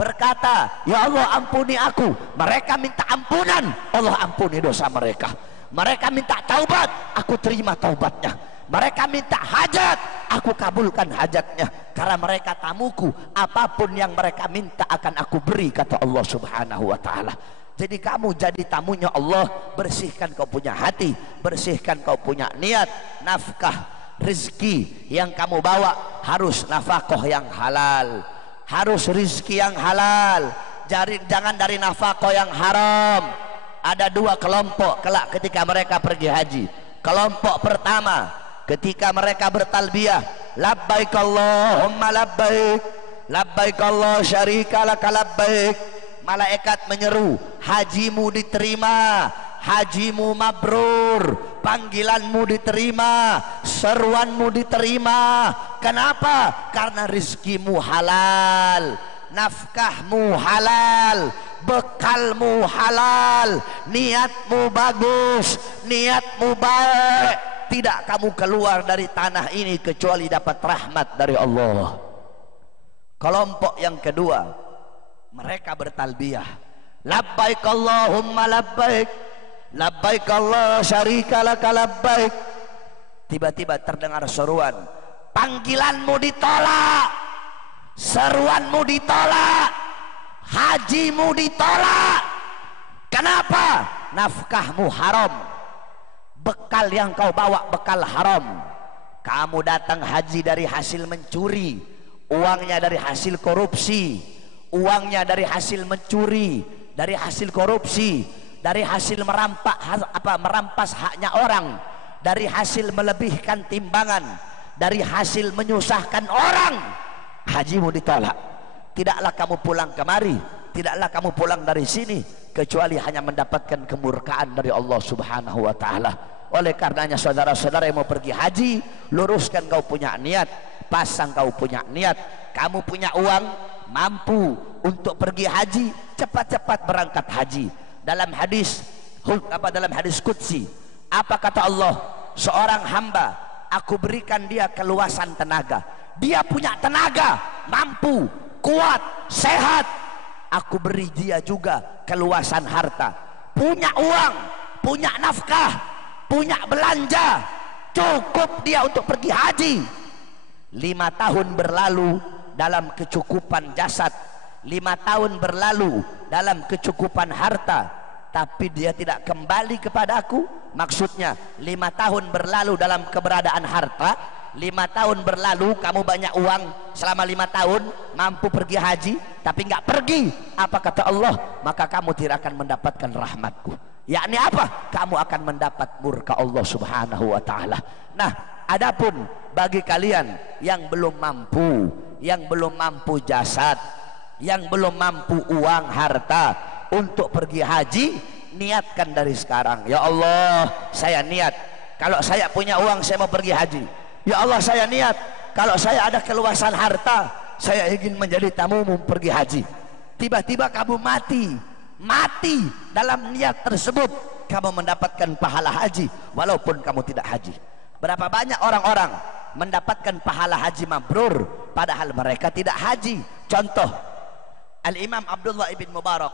Berkata, ya Allah ampuni aku. Mereka minta ampunan, Allah ampuni dosa mereka. Mereka minta taubat, aku terima taubatnya. Mereka minta hajat, aku kabulkan hajatnya. Karena mereka tamuku, apapun yang mereka minta akan aku beri, kata Allah subhanahu wa ta'ala. Jadi kamu jadi tamunya Allah. Bersihkan kau punya hati, bersihkan kau punya niat. Nafkah, rezeki yang kamu bawa harus nafkah yang halal, harus rizki yang halal. Jangan dari nafkah yang haram. Ada dua kelompok kelak ketika mereka pergi haji. Kelompok pertama, ketika mereka bertalbiyah, labbaik Allahumma labbaik, labbaik Allah syarika laka labbaik. Malaikat menyeru, hajimu diterima, hajimu mabrur, panggilanmu diterima, seruanmu diterima. Kenapa? Karena rizkimu halal, nafkahmu halal, bekalmu halal, niatmu bagus, niatmu baik. Tidak kamu keluar dari tanah ini kecuali dapat rahmat dari Allah. Kelompok yang kedua, mereka bertalbiyah, labbaik Allahumma labbaik, labbaik Allah syarika laka labbaik. Tiba-tiba terdengar seruan, panggilanmu ditolak, seruanmu ditolak, hajimu ditolak. Kenapa? Nafkahmu haram, bekal yang kau bawa bekal haram. Kamu datang haji dari hasil mencuri, uangnya dari hasil korupsi, uangnya dari hasil mencuri, dari hasil korupsi, dari hasil merampas haknya orang, dari hasil melebihkan timbangan, dari hasil menyusahkan orang. Hajimu ditolak. Tidaklah kamu pulang kemari, tidaklah kamu pulang dari sini kecuali hanya mendapatkan kemurkaan dari Allah subhanahu wa ta'ala. Oleh karenanya saudara-saudara yang mau pergi haji, luruskan kau punya niat, pasang kau punya niat. Kamu punya uang, mampu untuk pergi haji, cepat-cepat berangkat haji. Dalam hadis qudsi, apa kata Allah? Seorang hamba, aku berikan dia keluasan tenaga. Dia punya tenaga, mampu, kuat, sehat. Aku beri dia juga keluasan harta, punya uang, punya nafkah, punya belanja, cukup dia untuk pergi haji. 5 tahun berlalu dalam kecukupan jasad, 5 tahun berlalu dalam kecukupan harta, tapi dia tidak kembali kepadaku. Maksudnya 5 tahun berlalu dalam keberadaan harta, 5 tahun berlalu kamu banyak uang, selama 5 tahun mampu pergi haji tapi nggak pergi. Apa kata Allah? Maka kamu tidak akan mendapatkan rahmatku. Yakni apa? Kamu akan mendapat murka Allah subhanahu wa ta'ala. Nah, adapun bagi kalian yang belum mampu, yang belum mampu jasad, yang belum mampu uang harta untuk pergi haji, niatkan dari sekarang. Ya Allah, saya niat kalau saya punya uang saya mau pergi haji. Ya Allah, saya niat kalau saya ada keluasan harta saya ingin menjadi tamumu pergi haji. Tiba-tiba kamu mati dalam niat tersebut, kamu mendapatkan pahala haji walaupun kamu tidak haji. Berapa banyak orang-orang mendapatkan pahala haji mabrur padahal mereka tidak haji. Contoh, Al-Imam Abdullah ibn Mubarak,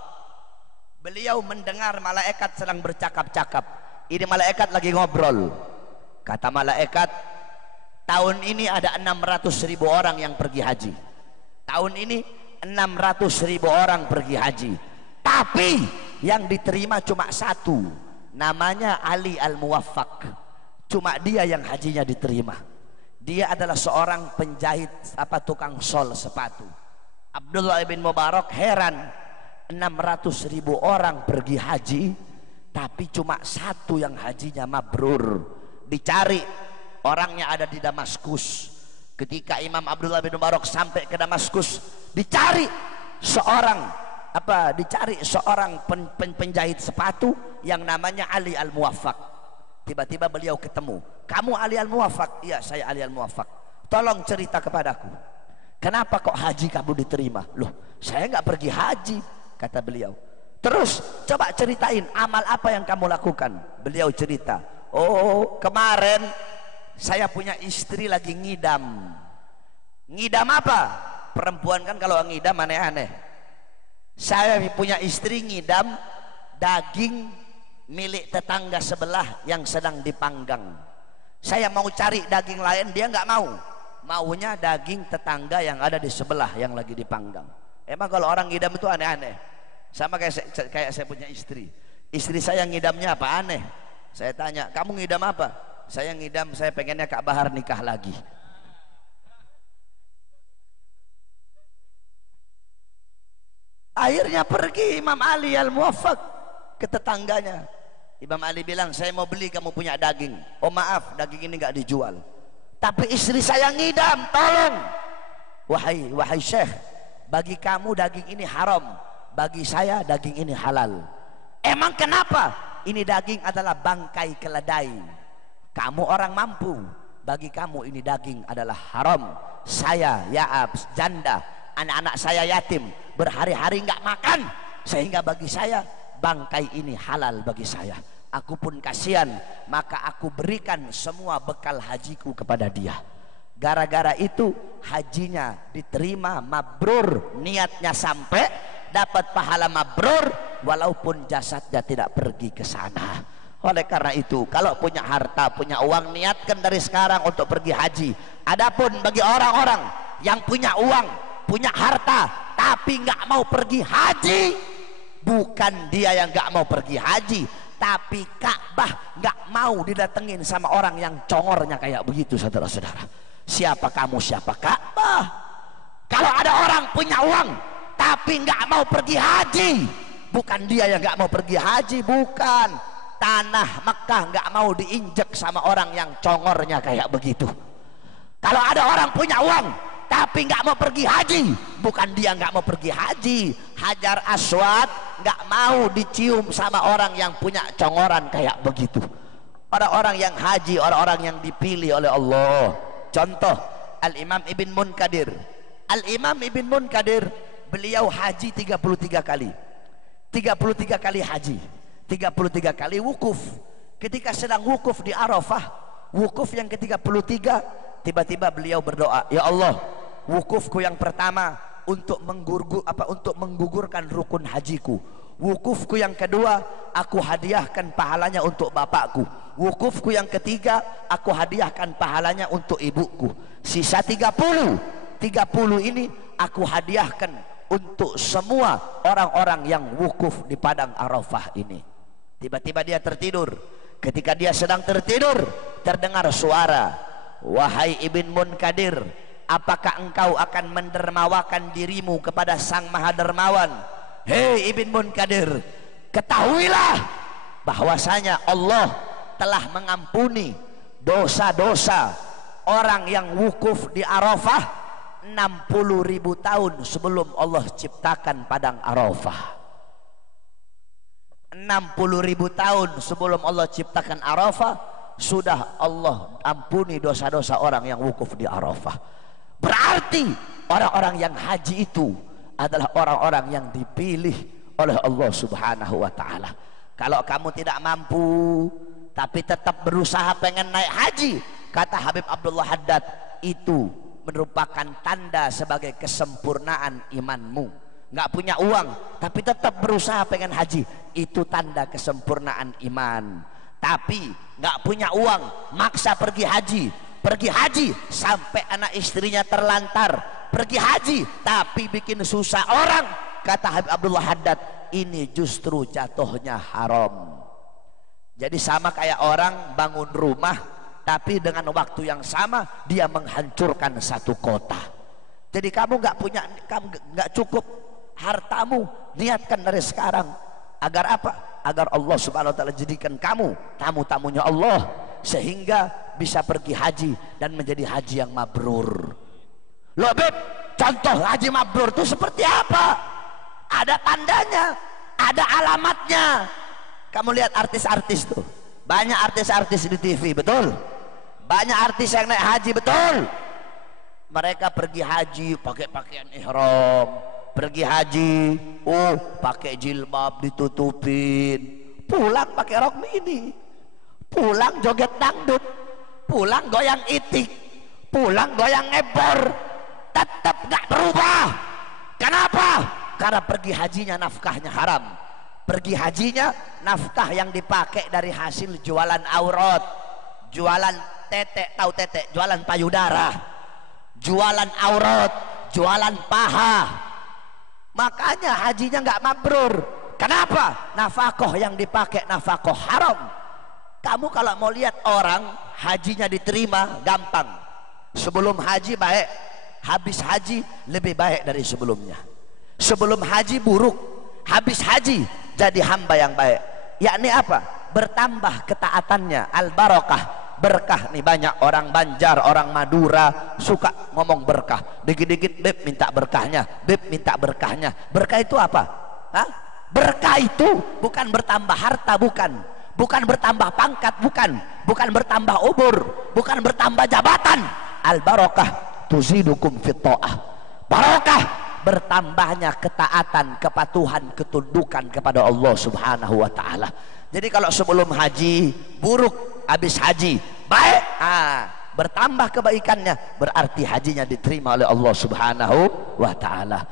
beliau mendengar malaikat sedang bercakap-cakap. Ini malaikat lagi ngobrol. Kata malaikat, tahun ini ada 600.000 orang yang pergi haji. Tahun ini 600.000 orang pergi haji, tapi yang diterima cuma satu, namanya Ali Al-Muwaffaq. Cuma dia yang hajinya diterima. Dia adalah seorang penjahit tukang sol sepatu. Abdullah bin Mubarak heran, 600.000 orang pergi haji tapi cuma satu yang hajinya mabrur. Dicari, orangnya ada di Damaskus. Ketika Imam Abdullah bin Mubarak sampai ke Damaskus, dicari seorang penjahit sepatu yang namanya Ali Al-Muwaffaq. Tiba-tiba beliau ketemu. Kamu Ali Al-Muwaffaq? Iya, saya Ali Al-Muwaffaq. Tolong cerita kepadaku, kenapa kok haji kamu diterima? Loh, saya nggak pergi haji, kata beliau. Terus coba ceritain amal apa yang kamu lakukan. Beliau cerita, oh kemarin saya punya istri lagi ngidam. Ngidam apa? Perempuan kan kalau ngidam aneh-aneh. Saya punya istri ngidam daging milik tetangga sebelah yang sedang dipanggang. Saya mau cari daging lain, dia nggak mau. Maunya daging tetangga yang ada di sebelah yang lagi dipanggang. Emang kalau orang ngidam itu aneh-aneh. Sama kayak saya punya istri. Istri saya ngidamnya apa? Aneh. Saya tanya, kamu ngidam apa? Saya ngidam, saya pengennya Kak Bahar nikah lagi. Akhirnya pergi Imam Ali Al-Muwaffaq ke tetangganya. Imam Ali bilang, saya mau beli, kamu punya daging. Oh maaf, daging ini nggak dijual. Tapi istri saya ngidam, tolong. Wahai Syekh, bagi kamu daging ini haram, bagi saya daging ini halal. Emang kenapa? Ini daging adalah bangkai keledai. Kamu orang mampu, bagi kamu ini daging adalah haram. Saya Yaab janda, anak-anak saya yatim, berhari-hari nggak makan, sehingga bagi saya bangkai ini halal bagi saya. Aku pun kasihan, maka aku berikan semua bekal hajiku kepada dia. Gara-gara itu hajinya diterima mabrur, niatnya sampai, dapat pahala mabrur walaupun jasadnya tidak pergi ke sana. Oleh karena itu, kalau punya harta, punya uang, niatkan dari sekarang untuk pergi haji. Adapun bagi orang-orang yang punya uang, punya harta tapi nggak mau pergi haji, bukan dia yang nggak mau pergi haji, tapi Ka'bah nggak mau didatengin sama orang yang congornya kayak begitu. Saudara-saudara, siapa kamu, siapa Ka'bah? Kalau ada orang punya uang tapi nggak mau pergi haji, bukan dia yang nggak mau pergi haji, bukan. Tanah Mekah nggak mau diinjek sama orang yang congornya kayak begitu. Kalau ada orang punya uang tapi nggak mau pergi haji, bukan dia nggak mau pergi haji. Hajar Aswad nggak mau dicium sama orang yang punya congoran kayak begitu. Orang-orang yang haji, orang-orang yang dipilih oleh Allah. Contoh Al-Imam Ibn Munkadir. Al-Imam Ibn Munkadir, beliau haji 33 kali. 33 kali haji, 33 kali wukuf. Ketika sedang wukuf di Arafah, wukuf yang ke-33, tiba-tiba beliau berdoa, ya Allah, wukufku yang pertama untuk menggugurkan rukun hajiku. Wukufku yang kedua, aku hadiahkan pahalanya untuk bapakku. Wukufku yang ketiga, aku hadiahkan pahalanya untuk ibuku. Sisa 30 ini aku hadiahkan untuk semua orang-orang yang wukuf di padang Arafah ini. Tiba-tiba dia tertidur. Ketika dia sedang tertidur, terdengar suara, wahai Ibn Munkadir, apakah engkau akan mendermawakan dirimu kepada Sang Maha Dermawan? Hei Ibn Munkadir, ketahuilah bahwasanya Allah telah mengampuni dosa-dosa orang yang wukuf di Arafah 60.000 tahun sebelum Allah ciptakan padang Arafah. 60.000 tahun sebelum Allah ciptakan Arafah, sudah Allah ampuni dosa-dosa orang yang wukuf di Arafah. Berarti orang-orang yang haji itu adalah orang-orang yang dipilih oleh Allah Subhanahu wa ta'ala. Kalau kamu tidak mampu tapi tetap berusaha pengen naik haji, kata Habib Abdullah Haddad, itu merupakan tanda sebagai kesempurnaan imanmu. Nggak punya uang tapi tetap berusaha pengen haji, itu tanda kesempurnaan iman. Tapi nggak punya uang, maksa pergi haji sampai anak istrinya terlantar, pergi haji tapi bikin susah orang, kata Habib Abdullah Haddad, ini justru jatuhnya haram. Jadi sama kayak orang bangun rumah tapi dengan waktu yang sama dia menghancurkan satu kota. Jadi kamu nggak cukup hartamu, niatkan dari sekarang agar apa? Agar Allah Subhanahu wa ta'ala jadikan kamu tamu-tamunya Allah, sehingga bisa pergi haji dan menjadi haji yang mabrur. Loh Beb, contoh haji mabrur itu seperti apa? Ada tandanya, ada alamatnya. Kamu lihat artis-artis tuh, banyak artis-artis di TV, betul? Banyak artis yang naik haji, betul? Mereka pergi haji pakai pakaian ihram, pergi haji, pakai jilbab ditutupin, pulang pakai rok mini, pulang joget dangdut, pulang goyang itik, pulang goyang ebor, tetap gak berubah. Kenapa? Karena pergi hajinya nafkahnya haram. Pergi hajinya nafkah yang dipakai dari hasil jualan aurat, jualan tetek, tahu tetek, jualan payudara, jualan aurat, jualan paha. Makanya hajinya nggak mabrur. Kenapa? Nafkah yang dipakai nafkah haram. Kamu kalau mau lihat orang hajinya diterima gampang. Sebelum haji baik, habis haji lebih baik dari sebelumnya. Sebelum haji buruk, habis haji jadi hamba yang baik. Yakni apa? Bertambah ketaatannya, al barokah, berkah. Nih banyak orang Banjar, orang Madura suka ngomong berkah. Dikit-dikit beb minta berkahnya, beb minta berkahnya. Berkah itu apa? Hah? Berkah itu bukan bertambah harta, bukan bertambah pangkat, bukan bertambah umur, bukan bertambah jabatan. Al barokah tuzidukum fit ta'ah. Barokah bertambahnya ketaatan, kepatuhan, ketundukan kepada Allah Subhanahu wa taala. Jadi kalau sebelum haji buruk, habis haji baik, bertambah kebaikannya, berarti hajinya diterima oleh Allah Subhanahu wa taala.